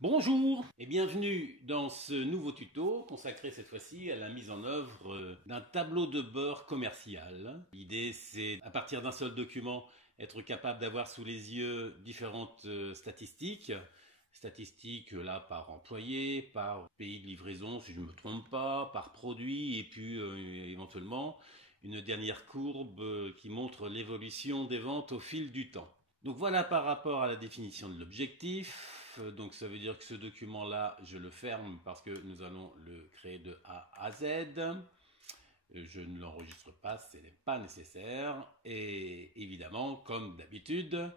Bonjour et bienvenue dans ce nouveau tuto consacré cette fois-ci à la mise en œuvre d'un tableau de bord commercial. L'idée c'est à partir d'un seul document être capable d'avoir sous les yeux différentes statistiques. Statistiques là par employé, par pays de livraison si je ne me trompe pas, par produit et puis éventuellement une dernière courbe qui montre l'évolution des ventes au fil du temps. Donc voilà par rapport à la définition de l'objectif. Donc ça veut dire que ce document-là, je le ferme parce que nous allons le créer de A à Z. Je ne l'enregistre pas, ce n'est pas nécessaire. Et évidemment, comme d'habitude,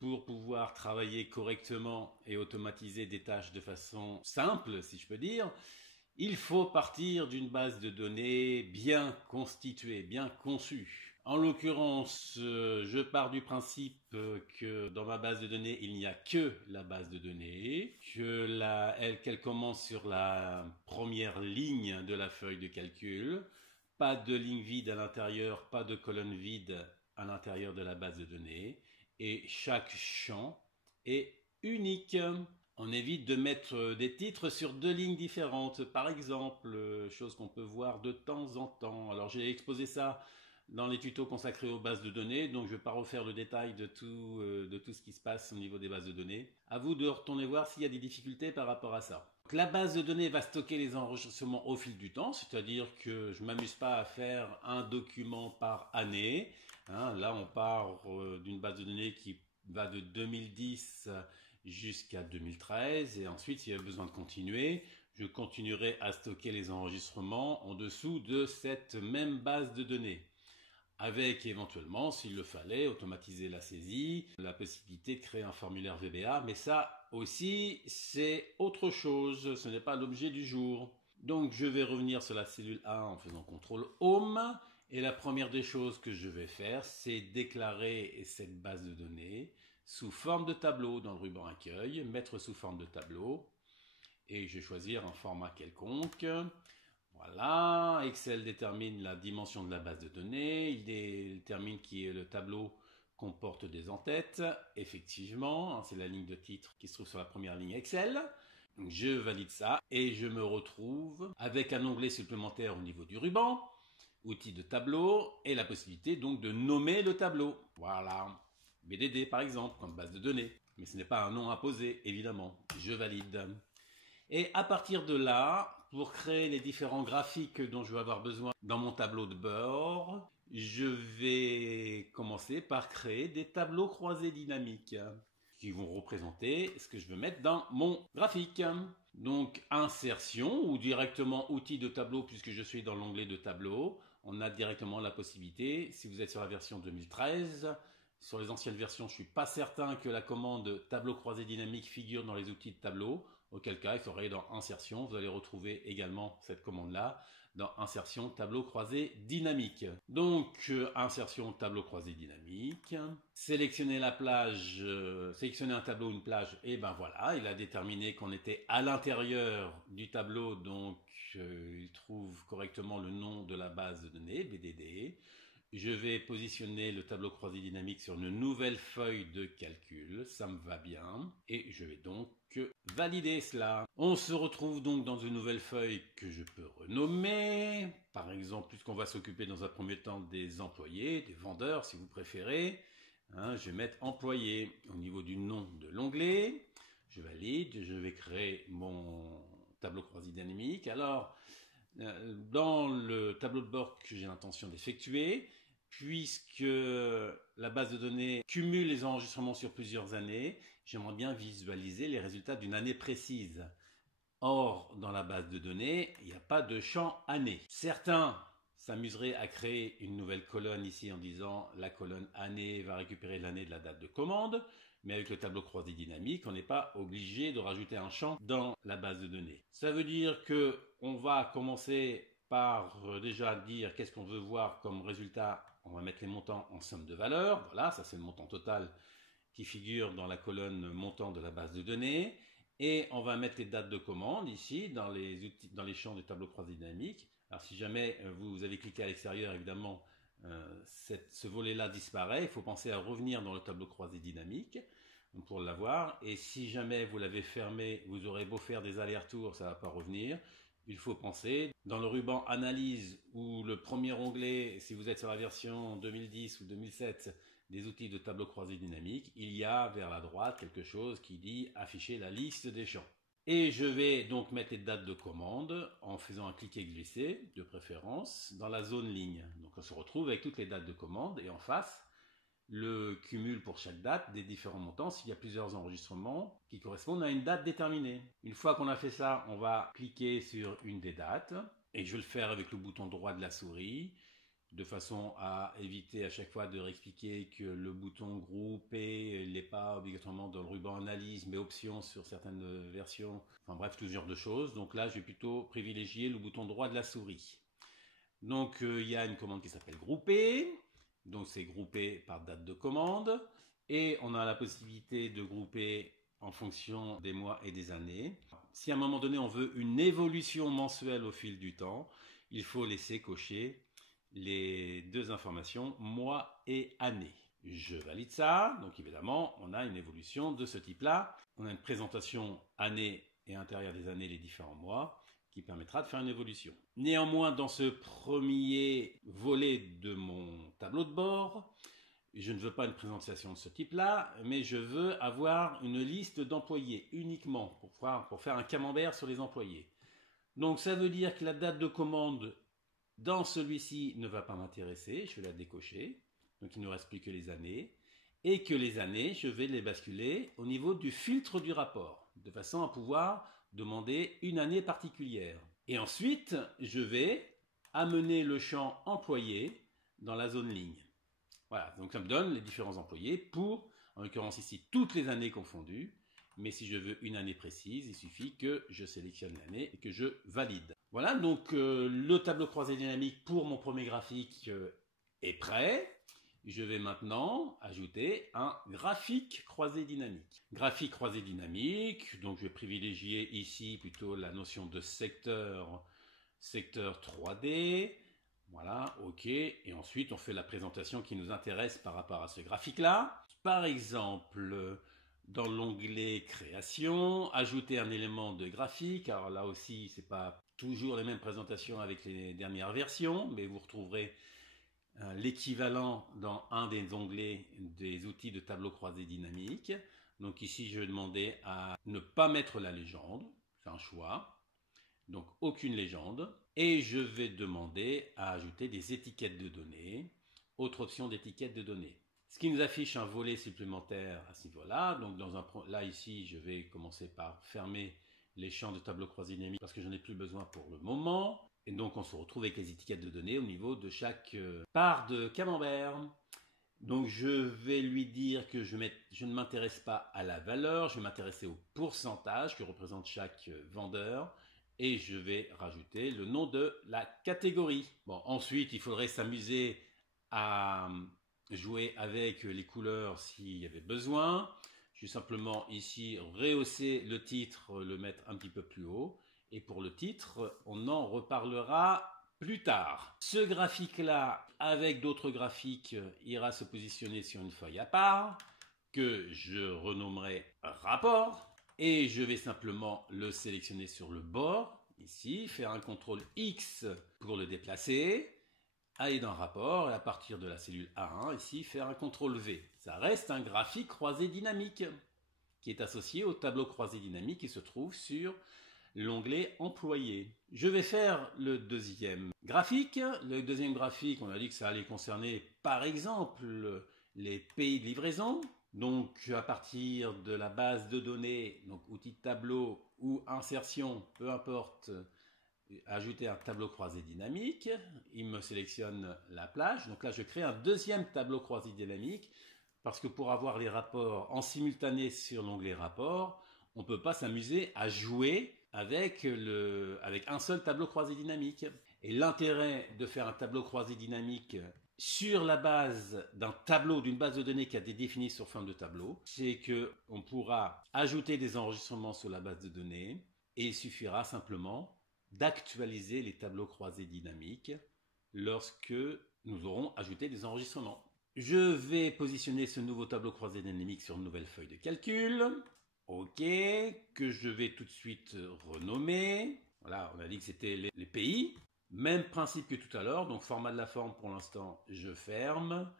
pour pouvoir travailler correctement et automatiser des tâches de façon simple, si je peux dire, il faut partir d'une base de données bien constituée, bien conçue. En l'occurrence, je pars du principe que dans ma base de données, il n'y a que la base de données, qu'elle commence sur la première ligne de la feuille de calcul, pas de ligne vide à l'intérieur, pas de colonne vide à l'intérieur de la base de données, et chaque champ est unique. On évite de mettre des titres sur deux lignes différentes, par exemple, chose qu'on peut voir de temps en temps. Alors j'ai exposé ça dans les tutos consacrés aux bases de données, donc je ne vais pas refaire le détail de tout ce qui se passe au niveau des bases de données. À vous de retourner voir s'il y a des difficultés par rapport à ça. Donc, la base de données va stocker les enregistrements au fil du temps, c'est-à-dire que je ne m'amuse pas à faire un document par année. Là, on part d'une base de données qui va de 2010 jusqu'à 2013 et ensuite s'il y a besoin de continuer, je continuerai à stocker les enregistrements en dessous de cette même base de données avec éventuellement, s'il le fallait, automatiser la saisie, la possibilité de créer un formulaire VBA, mais ça aussi c'est autre chose, ce n'est pas l'objet du jour. Donc je vais revenir sur la cellule A en faisant CTRL HOME et la première des choses que je vais faire c'est déclarer cette base de données sous forme de tableau dans le ruban accueil, mettre sous forme de tableau et je vais choisir un format quelconque. Voilà, Excel détermine la dimension de la base de données, il détermine qui est le tableau comporte des en-têtes, effectivement, c'est la ligne de titre qui se trouve sur la première ligne Excel. Je valide ça et je me retrouve avec un onglet supplémentaire au niveau du ruban, outils de tableau et la possibilité donc de nommer le tableau. Voilà, BDD par exemple comme base de données, mais ce n'est pas un nom imposé évidemment, je valide. Et à partir de là, pour créer les différents graphiques dont je vais avoir besoin dans mon tableau de bord, je vais commencer par créer des tableaux croisés dynamiques qui vont représenter ce que je veux mettre dans mon graphique. Donc insertion ou directement outil de tableau puisque je suis dans l'onglet de tableau. On a directement la possibilité, si vous êtes sur la version 2013, sur les anciennes versions, je ne suis pas certain que la commande tableau croisé dynamique figure dans les outils de tableau. Auquel cas, il faudrait aller dans insertion. Vous allez retrouver également cette commande-là dans insertion tableau croisé dynamique. Donc, insertion tableau croisé dynamique. Sélectionner la plage, sélectionner un tableau ou une plage. Et ben voilà, il a déterminé qu'on était à l'intérieur du tableau. Donc, il trouve correctement le nom de la base de données, BDD. Je vais positionner le tableau croisé dynamique sur une nouvelle feuille de calcul, ça me va bien, et je vais donc valider cela. On se retrouve donc dans une nouvelle feuille que je peux renommer, par exemple, puisqu'on va s'occuper dans un premier temps des employés, des vendeurs si vous préférez, je vais mettre employé au niveau du nom de l'onglet, je valide, je vais créer mon tableau croisé dynamique. Alors, dans le tableau de bord que j'ai l'intention d'effectuer, puisque la base de données cumule les enregistrements sur plusieurs années, j'aimerais bien visualiser les résultats d'une année précise. Or, dans la base de données, il n'y a pas de champ année. Certains s'amuseraient à créer une nouvelle colonne ici en disant la colonne année va récupérer l'année de la date de commande, mais avec le tableau croisé dynamique, on n'est pas obligé de rajouter un champ dans la base de données. Ça veut dire que on va commencer par déjà dire qu'est-ce qu'on veut voir comme résultat. On va mettre les montants en somme de valeurs. Voilà, ça c'est le montant total qui figure dans la colonne montant de la base de données. Et on va mettre les dates de commande ici dans les champs du tableau croisé dynamique. Alors si jamais vous avez cliqué à l'extérieur, évidemment, ce volet-là disparaît. Il faut penser à revenir dans le tableau croisé dynamique. pour l'avoir. Et si jamais vous l'avez fermé, vous aurez beau faire des allers-retours, ça ne va pas revenir. Il faut penser, dans le ruban analyse ou le premier onglet, si vous êtes sur la version 2010 ou 2007 des outils de tableau croisé dynamique, il y a vers la droite quelque chose qui dit afficher la liste des champs. Et je vais donc mettre les dates de commande en faisant un cliquer-glisser de préférence dans la zone ligne. Donc on se retrouve avec toutes les dates de commande et en face, le cumul pour chaque date des différents montants s'il y a plusieurs enregistrements qui correspondent à une date déterminée. Une fois qu'on a fait ça, on va cliquer sur une des dates et je vais le faire avec le bouton droit de la souris de façon à éviter à chaque fois de réexpliquer que le bouton grouper n'est pas obligatoirement dans le ruban analyse mais option sur certaines versions. Enfin bref, tout ce genre de choses. Donc là, je vais plutôt privilégier le bouton droit de la souris. Donc il y a une commande qui s'appelle grouper. Donc c'est groupé par date de commande et on a la possibilité de grouper en fonction des mois et des années. Si à un moment donné on veut une évolution mensuelle au fil du temps, il faut laisser cocher les deux informations mois et année. Je valide ça, donc évidemment on a une évolution de ce type-là. On a une présentation année et à l'intérieur des années les différents mois qui permettra de faire une évolution. Néanmoins, dans ce premier volet de mon tableau de bord, je ne veux pas une présentation de ce type-là, mais je veux avoir une liste d'employés uniquement pour faire un camembert sur les employés. Donc ça veut dire que la date de commande dans celui-ci ne va pas m'intéresser, je vais la décocher, donc il ne reste plus que les années, et que les années, je vais les basculer au niveau du filtre du rapport, de façon à pouvoir demander une année particulière. Et ensuite, je vais amener le champ employé dans la zone ligne. Voilà, donc ça me donne les différents employés pour, en l'occurrence ici, toutes les années confondues. Mais si je veux une année précise, il suffit que je sélectionne l'année et que je valide. Voilà, donc le tableau croisé dynamique pour mon premier graphique est prêt. Je vais maintenant ajouter un graphique croisé dynamique. Graphique croisé dynamique, donc je vais privilégier ici plutôt la notion de secteur 3D. Voilà, ok. Et ensuite, on fait la présentation qui nous intéresse par rapport à ce graphique-là. Par exemple, dans l'onglet création, ajouter un élément de graphique. Alors là aussi, c'est pas toujours les mêmes présentations avec les dernières versions, mais vous retrouverez l'équivalent dans un des onglets des outils de tableau croisé dynamique. Donc ici, je vais demander à ne pas mettre la légende, c'est un choix. Donc aucune légende. Et je vais demander à ajouter des étiquettes de données, autre option d'étiquettes de données. Ce qui nous affiche un volet supplémentaire à ce niveau-là. Donc là ici, je vais commencer par fermer les champs de tableau croisé dynamique parce que je n'en ai plus besoin pour le moment. Et donc on se retrouve avec les étiquettes de données au niveau de chaque part de camembert. Donc je vais lui dire que je ne m'intéresse pas à la valeur, je vais m'intéresser au pourcentage que représente chaque vendeur et je vais rajouter le nom de la catégorie. Bon, ensuite il faudrait s'amuser à jouer avec les couleurs s'il y avait besoin. Je vais simplement ici rehausser le titre, le mettre un petit peu plus haut. Et pour le titre, on en reparlera plus tard. Ce graphique-là, avec d'autres graphiques, ira se positionner sur une feuille à part, que je renommerai rapport. Et je vais simplement le sélectionner sur le bord, ici, faire un CTRL X pour le déplacer, aller dans rapport, et à partir de la cellule A1, ici, faire un CTRL V. Ça reste un graphique croisé dynamique, qui est associé au tableau croisé dynamique qui se trouve sur l'onglet employé. Je vais faire le deuxième graphique. Le deuxième graphique, on a dit que ça allait concerner par exemple les pays de livraison. Donc à partir de la base de données, donc outil de tableau ou insertion, peu importe, ajouter un tableau croisé dynamique. Il me sélectionne la plage. Donc là je crée un deuxième tableau croisé dynamique parce que pour avoir les rapports en simultané sur l'onglet rapport, on ne peut pas s'amuser à jouer avec un seul tableau croisé dynamique. Et l'intérêt de faire un tableau croisé dynamique sur la base d'un tableau, d'une base de données qui a été définie sur forme de tableau, c'est qu'on pourra ajouter des enregistrements sur la base de données et il suffira simplement d'actualiser les tableaux croisés dynamiques lorsque nous aurons ajouté des enregistrements. Je vais positionner ce nouveau tableau croisé dynamique sur une nouvelle feuille de calcul. OK, que je vais tout de suite renommer. Voilà, on a dit que c'était les pays. Même principe que tout à l'heure, donc format de la forme pour l'instant, je ferme.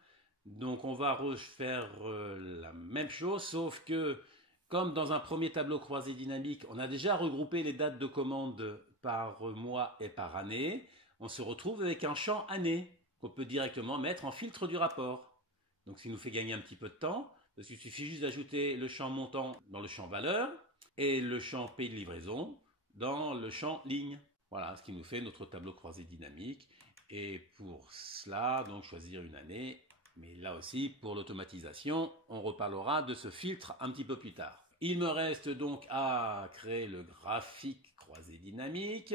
Donc on va refaire la même chose, sauf que comme dans un premier tableau croisé dynamique, on a déjà regroupé les dates de commande par mois et par année, on se retrouve avec un champ année qu'on peut directement mettre en filtre du rapport. Donc ce qui nous fait gagner un petit peu de temps, parce qu'il suffit juste d'ajouter le champ montant dans le champ valeur et le champ pays de livraison dans le champ ligne. Voilà ce qui nous fait notre tableau croisé dynamique. Et pour cela, donc choisir une année. Mais là aussi, pour l'automatisation, on reparlera de ce filtre un petit peu plus tard. Il me reste donc à créer le graphique croisé dynamique.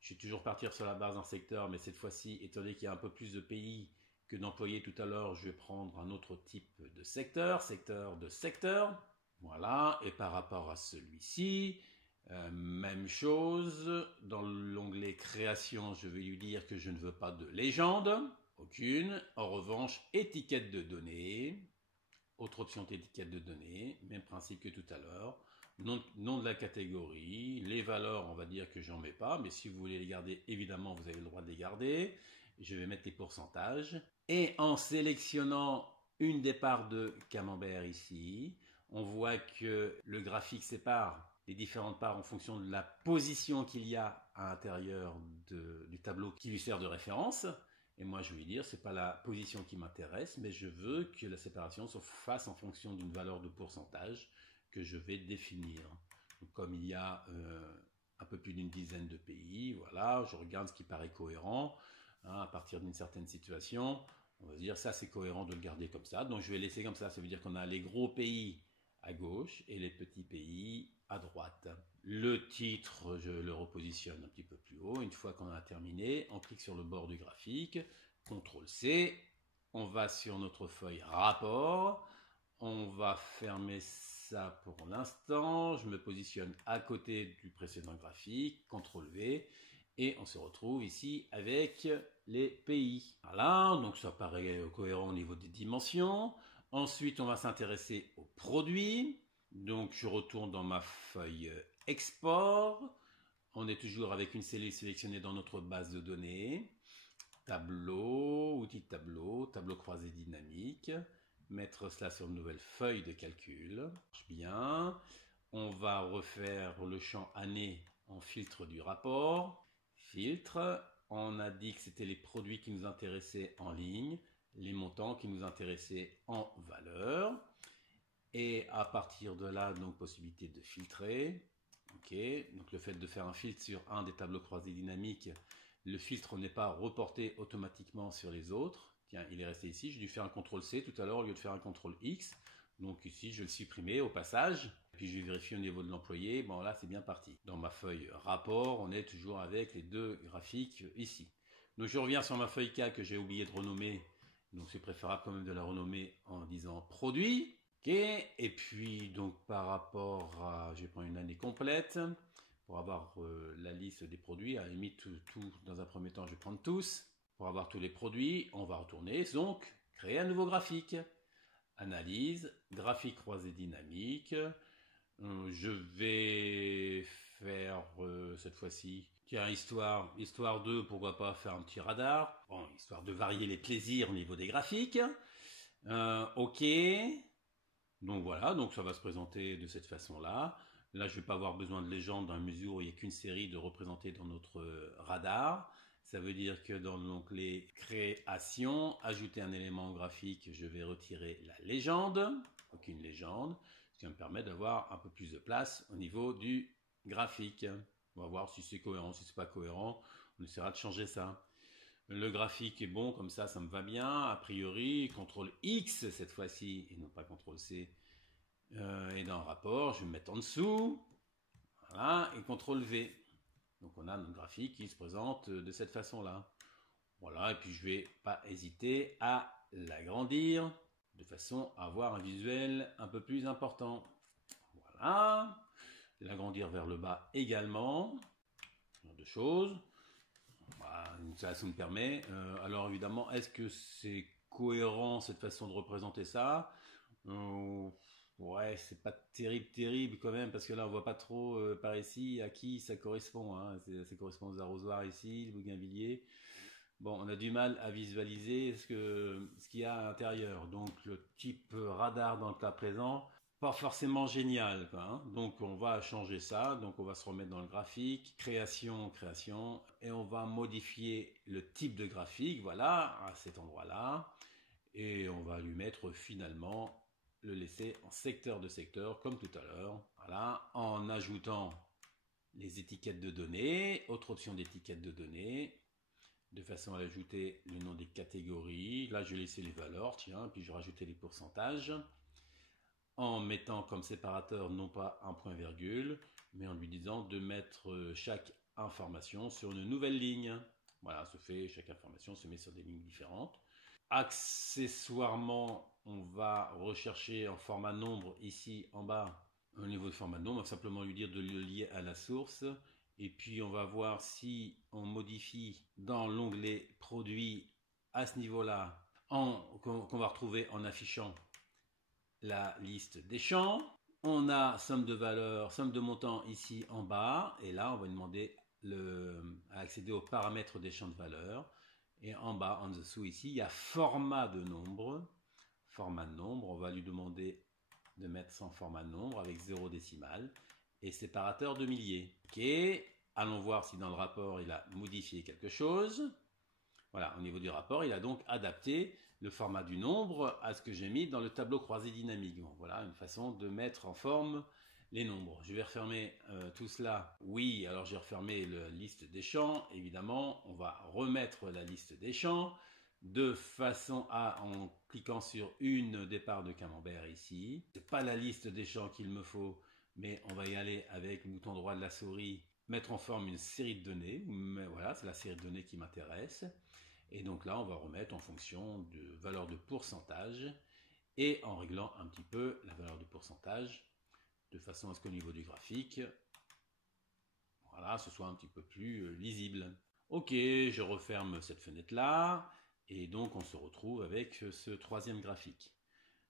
Je suis toujours partir sur la base d'un secteur, mais cette fois-ci, étant donné qu'il y a un peu plus de pays que d'employés tout à l'heure, je vais prendre un autre type de secteur, secteur de secteur. Voilà, et par rapport à celui-ci, même chose, dans l'onglet création, je vais lui dire que je ne veux pas de légende, aucune. En revanche, étiquette de données, autre option d'étiquette de données, même principe que tout à l'heure. Nom de la catégorie, les valeurs, on va dire que j'en mets pas, mais si vous voulez les garder, évidemment, vous avez le droit de les garder. Je vais mettre les pourcentages. Et en sélectionnant une des parts de camembert ici, on voit que le graphique sépare les différentes parts en fonction de la position qu'il y a à l'intérieur du tableau qui lui sert de référence. Et moi, je vais lui dire, c'est pas la position qui m'intéresse, mais je veux que la séparation se fasse en fonction d'une valeur de pourcentage que je vais définir. Donc, comme il y a un peu plus d'une dizaine de pays, voilà, je regarde ce qui paraît cohérent. Hein, à partir d'une certaine situation, on va se dire, ça c'est cohérent de le garder comme ça. Donc, je vais laisser comme ça. Ça veut dire qu'on a les gros pays à gauche et les petits pays à droite. Le titre, je le repositionne un petit peu plus haut. Une fois qu'on a terminé, on clique sur le bord du graphique, CTRL C, on va sur notre feuille rapport, on va fermer ça pour l'instant, je me positionne à côté du précédent graphique, CTRL V, et on se retrouve ici avec les pays. Voilà, donc ça paraît cohérent au niveau des dimensions. Ensuite, on va s'intéresser aux produits. Donc, je retourne dans ma feuille export. On est toujours avec une cellule sélectionnée dans notre base de données. Tableau, outil de tableau, tableau croisé dynamique. Mettre cela sur une nouvelle feuille de calcul. Bien. On va refaire le champ année en filtre du rapport. Filtre. On a dit que c'était les produits qui nous intéressaient en ligne, les montants qui nous intéressaient en valeur. Et à partir de là, donc possibilité de filtrer. Ok, donc le fait de faire un filtre sur un des tableaux croisés dynamiques, le filtre n'est pas reporté automatiquement sur les autres. Tiens, il est resté ici. J'ai dû faire un CTRL C tout à l'heure au lieu de faire un CTRL X. Donc ici, je vais le supprimer au passage. Puis je vais vérifier au niveau de l'employé. Bon là, c'est bien parti. Dans ma feuille rapport, on est toujours avec les deux graphiques ici. Donc je reviens sur ma feuille K que j'ai oublié de renommer. Donc c'est préférable quand même de la renommer en disant produit. Ok, et puis donc par rapport à, je vais prendre une année complète pour avoir la liste des produits. À la limite, tout, dans un premier temps, je vais prendre tous. Pour avoir tous les produits, on va retourner, donc créer un nouveau graphique. Analyse, graphique croisé dynamique. Je vais faire cette fois-ci, tiens, histoire de, pourquoi pas faire un petit radar. Bon, histoire de varier les plaisirs au niveau des graphiques. Ok. Donc voilà, donc ça va se présenter de cette façon-là. Là, je ne vais pas avoir besoin de légende dans la mesure où il n'y a qu'une série de représentés dans notre radar. Ça veut dire que dans l'onglet création, ajouter un élément graphique, je vais retirer la légende, aucune légende, ce qui va me permettre d'avoir un peu plus de place au niveau du graphique. On va voir si c'est cohérent, si c'est pas cohérent, on essaiera de changer ça. Le graphique est bon, comme ça me va bien. A priori, CTRL X cette fois-ci, et non pas CTRL C. Et dans le rapport, je vais me mettre en dessous. Voilà, et CTRL V. Donc on a notre graphique qui se présente de cette façon-là. Voilà, et puis je vais pas hésiter à l'agrandir de façon à avoir un visuel un peu plus important. Voilà. L'agrandir vers le bas également. Ce genre de choses. Voilà, ça me permet. Alors évidemment, est-ce que c'est cohérent cette façon de représenter ça. Ouais, c'est pas terrible quand même, parce que là on voit pas trop par ici à qui ça correspond. Hein. Ça correspond aux arrosoirs ici, le bougainvillier. Bon, on a du mal à visualiser ce qu'il y a à l'intérieur. Donc le type radar dans le cas présent, pas forcément génial, quoi, hein. Donc on va changer ça, donc on va se remettre dans le graphique, création, et on va modifier le type de graphique, voilà, à cet endroit-là, et on va lui mettre finalement, le laisser en secteur de secteur, comme tout à l'heure, voilà, en ajoutant les étiquettes de données, autre option d'étiquettes de données, de façon à ajouter le nom des catégories. Là, je vais laisser les valeurs, tiens, puis je vais rajouter les pourcentages, en mettant comme séparateur non pas un point virgule, mais en lui disant de mettre chaque information sur une nouvelle ligne. Voilà, chaque information se met sur des lignes différentes. Accessoirement, on va rechercher en format nombre ici en bas. Au niveau de format nombre, on va simplement lui dire de le lier à la source. Et puis on va voir si on modifie dans l'onglet produit à ce niveau-là, qu'on va retrouver en affichant la liste des champs. On a somme de valeur, somme de montant ici en bas. Et là, on va demander à accéder aux paramètres des champs de valeur. Et en bas, en dessous ici, il y a format de nombre. Format de nombre, on va lui demander de mettre son format de nombre avec 0 décimal et séparateur de milliers. Ok, allons voir si dans le rapport il a modifié quelque chose. Voilà, au niveau du rapport, il a donc adapté le format du nombre à ce que j'ai mis dans le tableau croisé dynamique. Bon, voilà une façon de mettre en forme les nombres. Je vais refermer tout cela. Oui, alors j'ai refermé la liste des champs. Évidemment, on va remettre la liste des champs de façon à, en cliquant sur une départ de camembert ici. C'est pas la liste des champs qu'il me faut, mais on va y aller avec le bouton droit de la souris, mettre en forme une série de données. Mais voilà, c'est la série de données qui m'intéresse. Et donc là, on va remettre en fonction de valeur de pourcentage et en réglant un petit peu la valeur de pourcentage de façon à ce qu'au niveau du graphique, voilà, ce soit un petit peu plus lisible. Ok, je referme cette fenêtre-là et donc on se retrouve avec ce troisième graphique.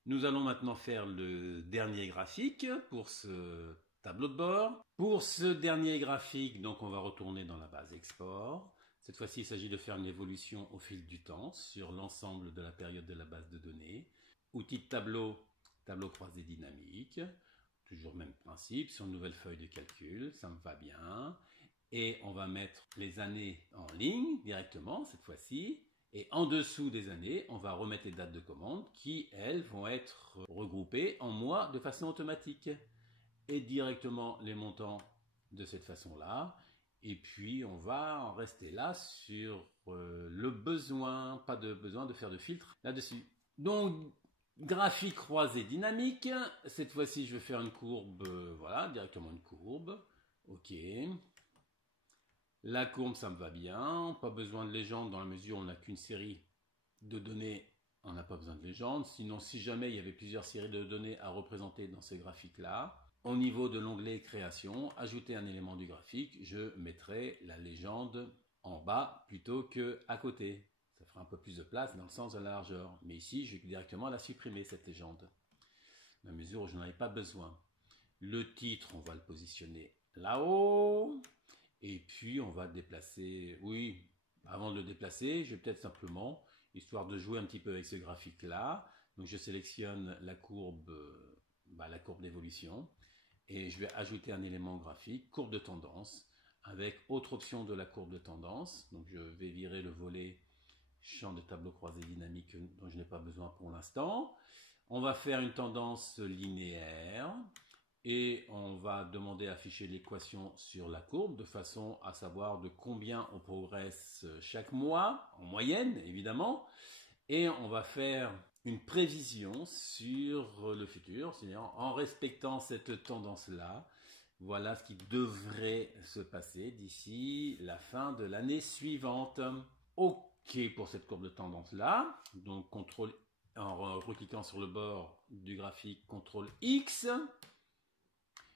Nous allons maintenant faire le dernier graphique pour ce tableau de bord. Pour ce dernier graphique, donc on va retourner dans la base export. Cette fois-ci, il s'agit de faire une évolution au fil du temps sur l'ensemble de la période de la base de données. Outil de tableau, tableau croisé dynamique. Toujours même principe, sur une nouvelle feuille de calcul, ça me va bien. Et on va mettre les années en ligne directement cette fois-ci. Et en dessous des années, on va remettre les dates de commande qui, elles, vont être regroupées en mois de façon automatique. Et directement les montants de cette façon-là. Et puis, on va en rester là sur le besoin, pas de besoin de faire de filtre là-dessus. Donc, graphique croisé dynamique. Cette fois-ci, je vais faire une courbe, voilà, directement une courbe. Ok. La courbe, ça me va bien. Pas besoin de légende dans la mesure où on n'a qu'une série de données. On n'a pas besoin de légende. Sinon, si jamais il y avait plusieurs séries de données à représenter dans ces graphiques-là, au niveau de l'onglet création, ajouter un élément du graphique, je mettrai la légende en bas plutôt que à côté. Ça fera un peu plus de place dans le sens de la largeur. Mais ici, je vais directement la supprimer, cette légende, dans la mesure où je n'en ai pas besoin. Le titre, on va le positionner là-haut. Et puis, on va déplacer. Oui, avant de le déplacer, je vais peut-être simplement, histoire de jouer un petit peu avec ce graphique-là. Donc, je sélectionne la courbe d'évolution. Et je vais ajouter un élément graphique, courbe de tendance, avec autre option de la courbe de tendance. Donc je vais virer le volet champ de tableau croisé dynamique dont je n'ai pas besoin pour l'instant. On va faire une tendance linéaire et on va demander à afficher l'équation sur la courbe de façon à savoir de combien on progresse chaque mois, en moyenne évidemment. Et on va faire une prévision sur le futur, c'est-à-dire en respectant cette tendance-là. Voilà ce qui devrait se passer d'ici la fin de l'année suivante. Ok pour cette courbe de tendance-là. Donc, en recliquant sur le bord du graphique, CTRL X.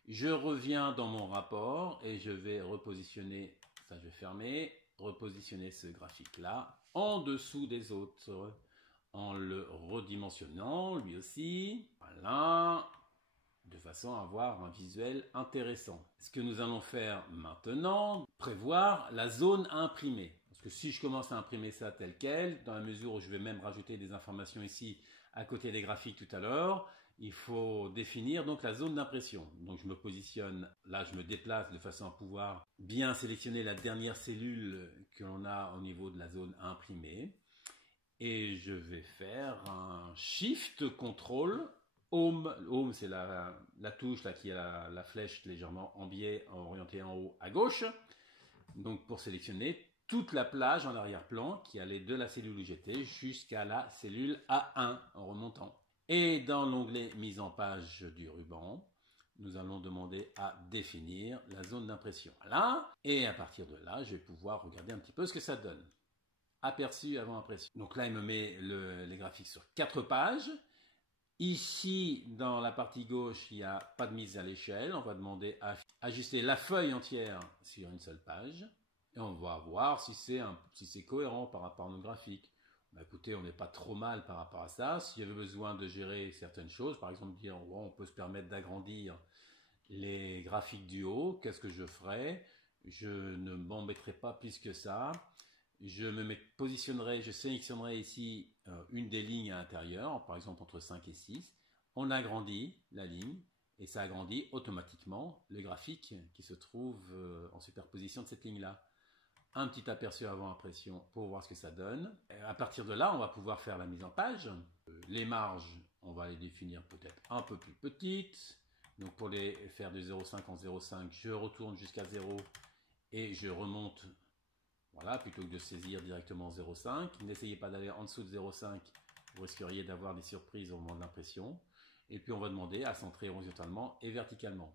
Je reviens dans mon rapport et je vais repositionner, ça je vais fermer, repositionner ce graphique-là en dessous des autres. en le redimensionnant lui aussi. Voilà, de façon à avoir un visuel intéressant. Ce que nous allons faire maintenant, prévoir la zone à imprimer. Parce que si je commence à imprimer ça tel quel, dans la mesure où je vais même rajouter des informations ici à côté des graphiques tout à l'heure, il faut définir donc la zone d'impression. Donc je me positionne, là je me déplace de façon à pouvoir bien sélectionner la dernière cellule que l'on a au niveau de la zone à imprimer. Et je vais faire un Shift Control Home. Home, c'est la touche là, qui a la flèche légèrement en biais, orientée en haut à gauche. Donc pour sélectionner toute la plage en arrière-plan qui allait de la cellule où j'étais jusqu'à la cellule A1 en remontant. Et dans l'onglet mise en page du ruban, nous allons demander à définir la zone d'impression. Voilà. Et à partir de là, je vais pouvoir regarder un petit peu ce que ça donne. Aperçu avant impression. Donc là, il me met les graphiques sur 4 pages. Ici, dans la partie gauche, il n'y a pas de mise à l'échelle. On va demander à ajuster la feuille entière sur une seule page. Et on va voir si c'est cohérent par rapport à nos graphiques. Bah, écoutez, on n'est pas trop mal par rapport à ça. S'il y avait besoin de gérer certaines choses, par exemple dire oh, on peut se permettre d'agrandir les graphiques du haut, qu'est-ce que je ferais? Je ne m'embêterai pas plus que ça. Je me positionnerai, je sélectionnerai ici une des lignes à l'intérieur, par exemple entre 5 et 6. On agrandit la ligne et ça agrandit automatiquement le graphique qui se trouve en superposition de cette ligne-là. Un petit aperçu avant impression pour voir ce que ça donne. Et à partir de là, on va pouvoir faire la mise en page. Les marges, on va les définir peut-être un peu plus petites. Donc pour les faire de 0,5 en 0,5, je retourne jusqu'à 0 et je remonte. Voilà, plutôt que de saisir directement 0,5. N'essayez pas d'aller en dessous de 0,5, vous risqueriez d'avoir des surprises au moment de l'impression. Et puis on va demander à centrer horizontalement et verticalement.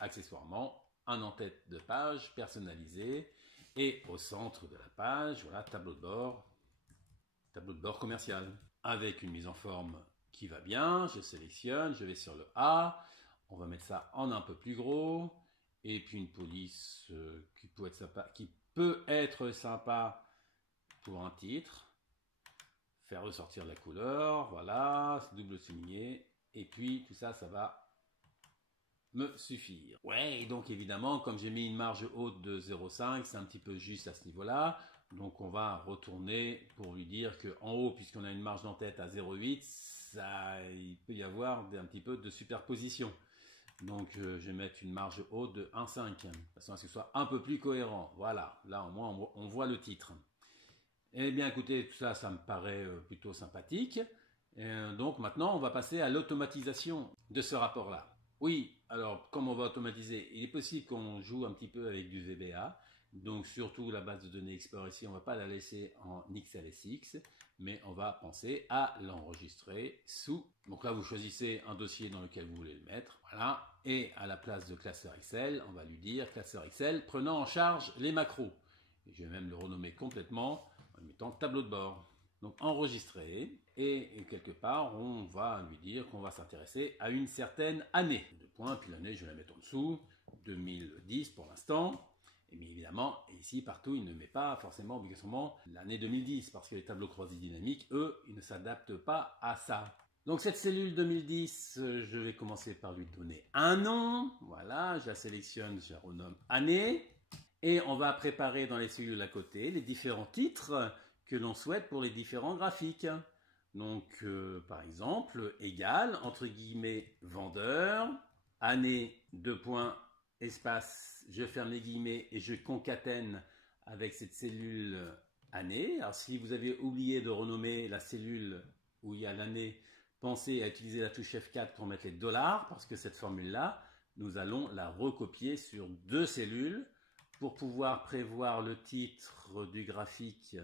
Accessoirement, un en-tête de page personnalisé. Et au centre de la page, voilà, tableau de bord commercial. Avec une mise en forme qui va bien, je sélectionne, je vais sur le A. On va mettre ça en un peu plus gros. Et puis une police qui peut être sympa pour un titre. Faire ressortir la couleur, voilà, double souligné. Et puis tout ça, ça va me suffire. Ouais, et donc évidemment, comme j'ai mis une marge haute de 0,5, c'est un petit peu juste à ce niveau-là. Donc on va retourner pour lui dire qu'en haut, puisqu'on a une marge d'en-tête à 0,8, il peut y avoir un petit peu de superposition. Donc je vais mettre une marge haute de 1,5, de façon à ce que ce soit un peu plus cohérent. Voilà, là au moins on voit le titre. Eh bien écoutez, tout ça, ça me paraît plutôt sympathique. Donc maintenant, on va passer à l'automatisation de ce rapport-là. Oui, alors comme on va automatiser, il est possible qu'on joue un petit peu avec du VBA. Donc surtout la base de données Explorer ici, on ne va pas la laisser en XLSX, mais on va penser à l'enregistrer sous. Donc là, vous choisissez un dossier dans lequel vous voulez le mettre. Voilà. Et à la place de classeur Excel, on va lui dire classeur Excel prenant en charge les macros. Et je vais même le renommer complètement en mettant tableau de bord. Donc enregistrer, et quelque part on va lui dire qu'on va s'intéresser à une certaine année. Deux points, puis l'année je vais la mettre en dessous, 2010 pour l'instant. Et bien évidemment, ici partout il ne met pas forcément obligatoirement l'année 2010, parce que les tableaux croisés dynamiques, eux, ils ne s'adaptent pas à ça. Donc cette cellule 2010, je vais commencer par lui donner un nom. Voilà, je la sélectionne, je la renomme année. Et on va préparer dans les cellules à côté les différents titres que l'on souhaite pour les différents graphiques. Donc, par exemple, égal, entre guillemets, vendeur, année, deux points, espace, je ferme les guillemets et je concatène avec cette cellule année. Alors, si vous avez oublié de renommer la cellule où il y a l'année, pensez à utiliser la touche F4 pour mettre les dollars, parce que cette formule-là, nous allons la recopier sur deux cellules pour pouvoir prévoir le titre du graphique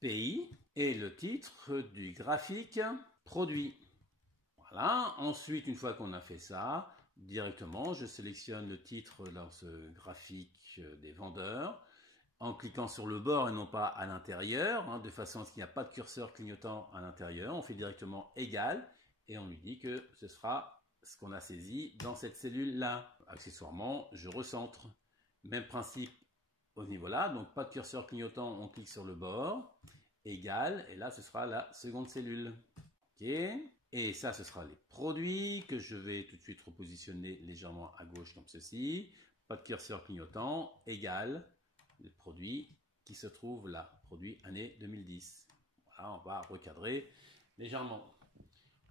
pays et le titre du graphique produit. Voilà, ensuite une fois qu'on a fait ça, directement je sélectionne le titre dans ce graphique des vendeurs en cliquant sur le bord et non pas à l'intérieur, de façon à ce qu'il n'y a pas de curseur clignotant à l'intérieur. On fait directement égal et on lui dit que ce sera ce qu'on a saisi dans cette cellule-là. Accessoirement, je recentre. Même principe au niveau là, donc pas de curseur clignotant, on clique sur le bord égale, et là ce sera la seconde cellule. Ok. Et ça, ce sera les produits que je vais tout de suite repositionner légèrement à gauche comme ceci. Pas de curseur clignotant, égale les produits qui se trouvent là, produit année 2010. Voilà, on va recadrer légèrement.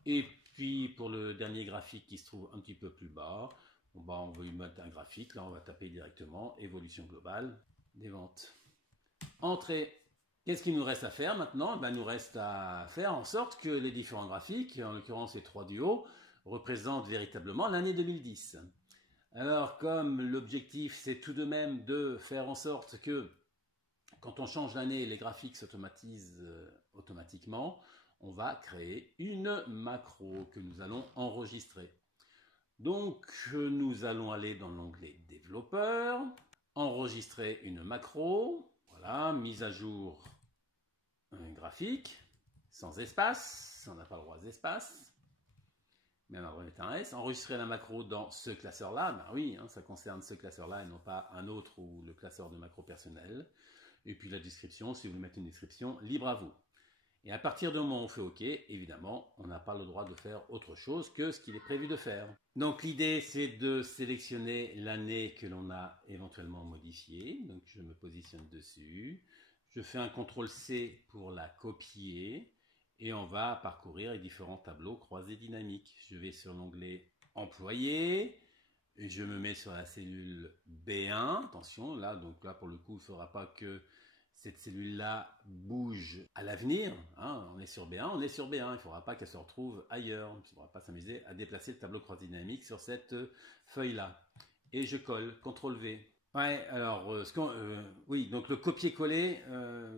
Et puis pour le dernier graphique qui se trouve un petit peu plus bas, on va lui mettre un graphique. Là, on va taper directement évolution globale des ventes. Entrée. Qu'est-ce qu'il nous reste à faire maintenant? Il nous reste à faire en sorte que les différents graphiques, en l'occurrence les 3 du haut, représentent véritablement l'année 2010. Alors, comme l'objectif, c'est tout de même de faire en sorte que quand on change d'année, les graphiques s'automatisent automatiquement, on va créer une macro que nous allons enregistrer. Donc, nous allons aller dans l'onglet développeur, enregistrer une macro, voilà, mise à jour un graphique, sans espace, on n'a pas le droit d'espace, même après mettre un S, enregistrer la macro dans ce classeur-là, ben oui, ça concerne ce classeur-là et non pas un autre ou le classeur de macro personnel. Et puis la description, si vous voulez mettre une description, libre à vous. Et à partir du moment où on fait OK, évidemment, on n'a pas le droit de faire autre chose que ce qu'il est prévu de faire. Donc l'idée, c'est de sélectionner l'année que l'on a éventuellement modifiée. Donc je me positionne dessus. Je fais un CTRL-C pour la copier. Et on va parcourir les différents tableaux croisés dynamiques. Je vais sur l'onglet Employé. Et je me mets sur la cellule B1. Attention, là, donc là, pour le coup, il ne faudra pas que cette cellule-là bouge à l'avenir. On est sur B1, on est sur B1. Il ne faudra pas qu'elle se retrouve ailleurs. On ne faudra pas s'amuser à déplacer le tableau croisé dynamique sur cette feuille-là. Et je colle, CTRL-V. Ouais, alors, oui, donc le copier-coller,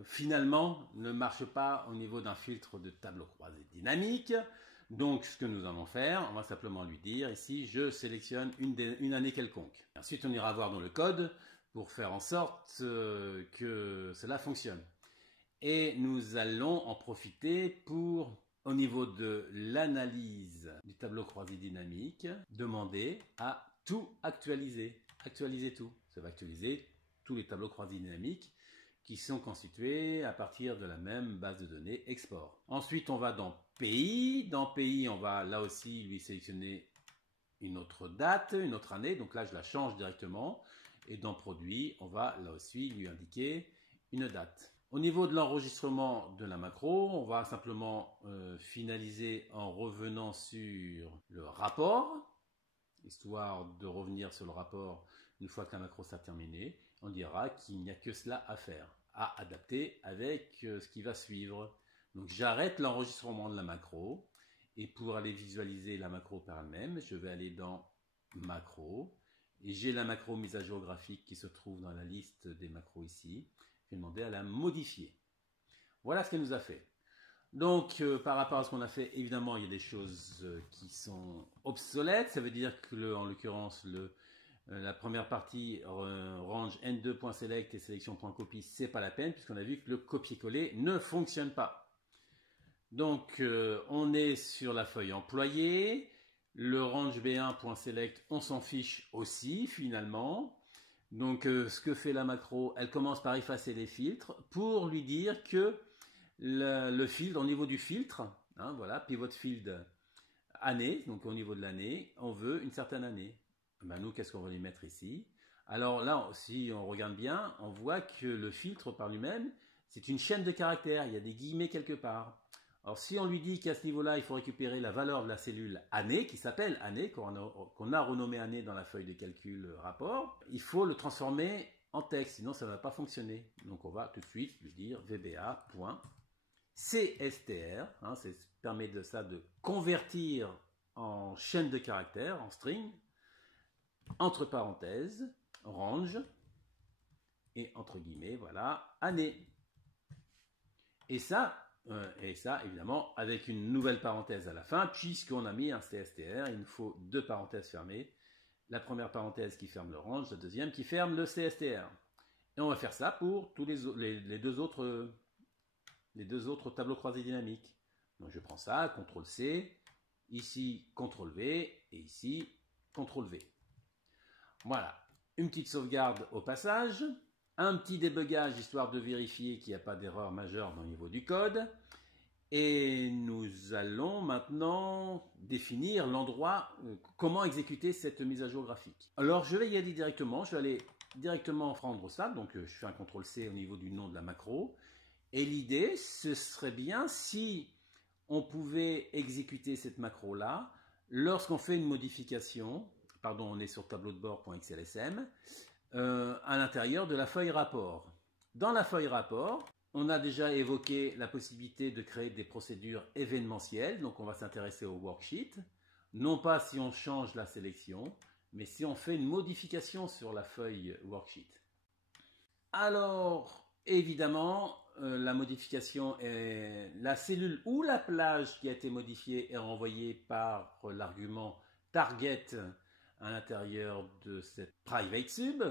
finalement, ne marche pas au niveau d'un filtre de tableau croisé dynamique. Donc, ce que nous allons faire, on va simplement lui dire ici, je sélectionne une année quelconque. Ensuite, on ira voir dans le code pour faire en sorte que cela fonctionne. Et nous allons en profiter pour, au niveau de l'analyse du tableau croisé dynamique, demander à tout actualiser. Actualiser tout. Ça va actualiser tous les tableaux croisés dynamiques qui sont constitués à partir de la même base de données export. Ensuite, on va dans Pays. Dans Pays, on va là aussi lui sélectionner une autre date, une autre année. Donc là, je la change directement. Et dans Produit, on va là aussi lui indiquer une date. Au niveau de l'enregistrement de la macro, on va simplement finaliser en revenant sur le rapport, histoire de revenir sur le rapport une fois que la macro sera terminée. On dira qu'il n'y a que cela à faire, à adapter avec ce qui va suivre. Donc j'arrête l'enregistrement de la macro et pour aller visualiser la macro par elle-même, je vais aller dans macro et j'ai la macro mise à jour graphique qui se trouve dans la liste des macros ici. Je vais demander à la modifier. Voilà ce qu'elle nous a fait. Donc, par rapport à ce qu'on a fait, évidemment, il y a des choses qui sont obsolètes. Ça veut dire que, en l'occurrence, la première partie, range n2.select et sélection.copy, c'est pas la peine, puisqu'on a vu que le copier-coller ne fonctionne pas. Donc, on est sur la feuille employé. Le range b1.select, on s'en fiche aussi, finalement. Donc, ce que fait la macro, elle commence par effacer les filtres pour lui dire que le filtre, au niveau du filtre, voilà, pivot field année, donc au niveau de l'année, on veut une certaine année. Nous, qu'est-ce qu'on va lui mettre ici? Alors là, si on regarde bien, on voit que le filtre par lui-même, c'est une chaîne de caractères, il y a des guillemets quelque part. Alors si on lui dit qu'à ce niveau-là, il faut récupérer la valeur de la cellule année, qui s'appelle année, qu'on a renommé année dans la feuille de calcul rapport, il faut le transformer en texte, sinon ça ne va pas fonctionner. Donc on va tout de suite lui dire vba.cstr, ça permet de convertir en chaîne de caractères, en string, entre parenthèses, range, et entre guillemets, voilà, année. Et ça, évidemment, avec une nouvelle parenthèse à la fin, puisqu'on a mis un CSTR, il nous faut deux parenthèses fermées. La première parenthèse qui ferme le range, la deuxième qui ferme le CSTR. Et on va faire ça pour tous les deux autres tableaux croisés dynamiques. Donc je prends ça, CTRL-C, ici CTRL-V, et ici CTRL-V. Voilà, une petite sauvegarde au passage. un petit débugage histoire de vérifier qu'il n'y a pas d'erreur majeure au niveau du code. Et nous allons maintenant définir l'endroit, comment exécuter cette mise à jour graphique. Alors je vais y aller directement, je vais aller directement prendre ça, donc je fais un CTRL-C au niveau du nom de la macro. Et l'idée, ce serait bien si on pouvait exécuter cette macro-là lorsqu'on fait une modification, pardon, on est sur tableau de bord.xlsm, à l'intérieur de la feuille rapport. Dans la feuille rapport, on a déjà évoqué la possibilité de créer des procédures événementielles, donc on va s'intéresser au worksheet, non pas si on change la sélection, mais si on fait une modification sur la feuille worksheet. Alors, évidemment, la modification est la cellule ou la plage qui a été modifiée est renvoyée par l'argument target à l'intérieur de cette private sub.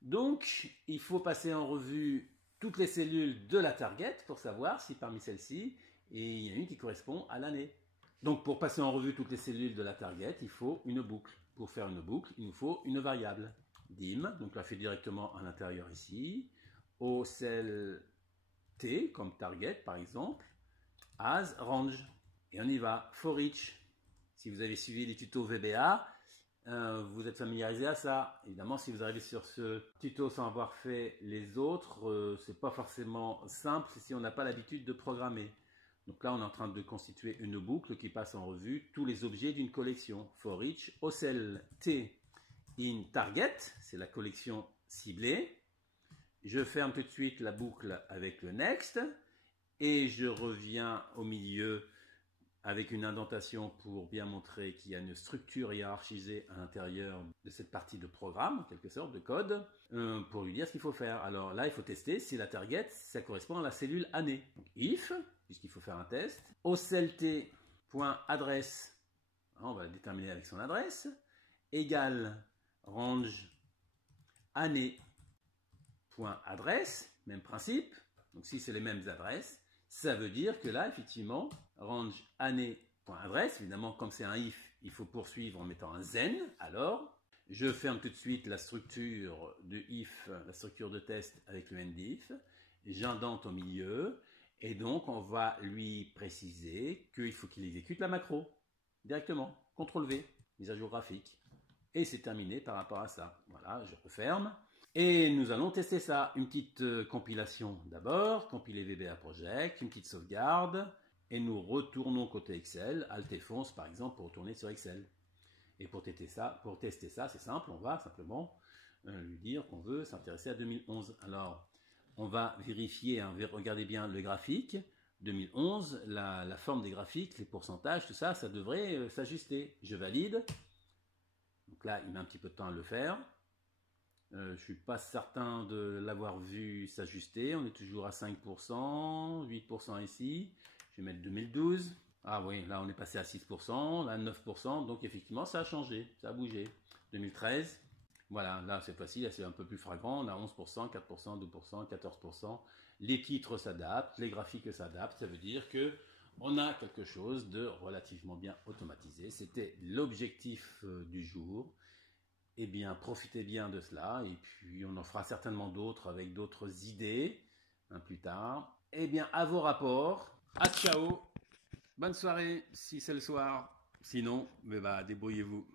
Donc, il faut passer en revue toutes les cellules de la target pour savoir si parmi celles-ci, il y a une qui correspond à l'année. Donc, pour passer en revue toutes les cellules de la target, il faut une boucle. Pour faire une boucle, il nous faut une variable. Dim, donc la fait directement à l'intérieur ici, au cell T, comme target par exemple, as range. Et on y va, for each. Si vous avez suivi les tutos VBA, vous êtes familiarisé à ça. Évidemment, si vous arrivez sur ce tuto sans avoir fait les autres, c'est pas forcément simple si on n'a pas l'habitude de programmer. Donc là, on est en train de constituer une boucle qui passe en revue tous les objets d'une collection. For each, au cell T in target, c'est la collection ciblée. Je ferme tout de suite la boucle avec le next et je reviens au milieu avec une indentation pour bien montrer qu'il y a une structure hiérarchisée à l'intérieur de cette partie de programme, en quelque sorte, de code, pour lui dire ce qu'il faut faire. Alors là, il faut tester si la target, ça correspond à la cellule année. Donc if, puisqu'il faut faire un test, au cell t.adresse, on va le déterminer avec son adresse, égale range année.adresse, même principe, donc si c'est les mêmes adresses, ça veut dire que là, effectivement, range année.adresse, évidemment, comme c'est un if, il faut poursuivre en mettant un zen. Alors, je ferme tout de suite la structure de if, la structure de test avec le endif, j'indente au milieu, et donc on va lui préciser qu'il faut qu'il exécute la macro, directement, CTRL-V, mise à jour graphique. Et c'est terminé par rapport à ça. Voilà, je referme. Et nous allons tester ça. Une petite compilation d'abord, compiler VBA Project, une petite sauvegarde, et nous retournons côté Excel, Alt F11 par exemple pour retourner sur Excel. Et pour tester ça, c'est simple, on va simplement lui dire qu'on veut s'intéresser à 2011. Alors, on va vérifier, hein, regardez bien le graphique. 2011, la forme des graphiques, les pourcentages, tout ça, ça devrait s'ajuster. Je valide. Donc là, il met un petit peu de temps à le faire. Je ne suis pas certain de l'avoir vu s'ajuster. On est toujours à 5%, 8% ici. Je vais mettre 2012. Ah oui, là on est passé à 6%, là 9%. Donc effectivement, ça a changé, ça a bougé. 2013, voilà, là cette fois-ci, c'est un peu plus flagrant. On a 11%, 4%, 2%, 14%. Les titres s'adaptent, les graphiques s'adaptent. Ça veut dire que on a quelque chose de relativement bien automatisé. C'était l'objectif du jour. Eh bien, profitez bien de cela. Et puis, on en fera certainement d'autres avec d'autres idées plus tard. Eh bien, à vos rapports. À ciao. Bonne soirée si c'est le soir. Sinon, débrouillez-vous.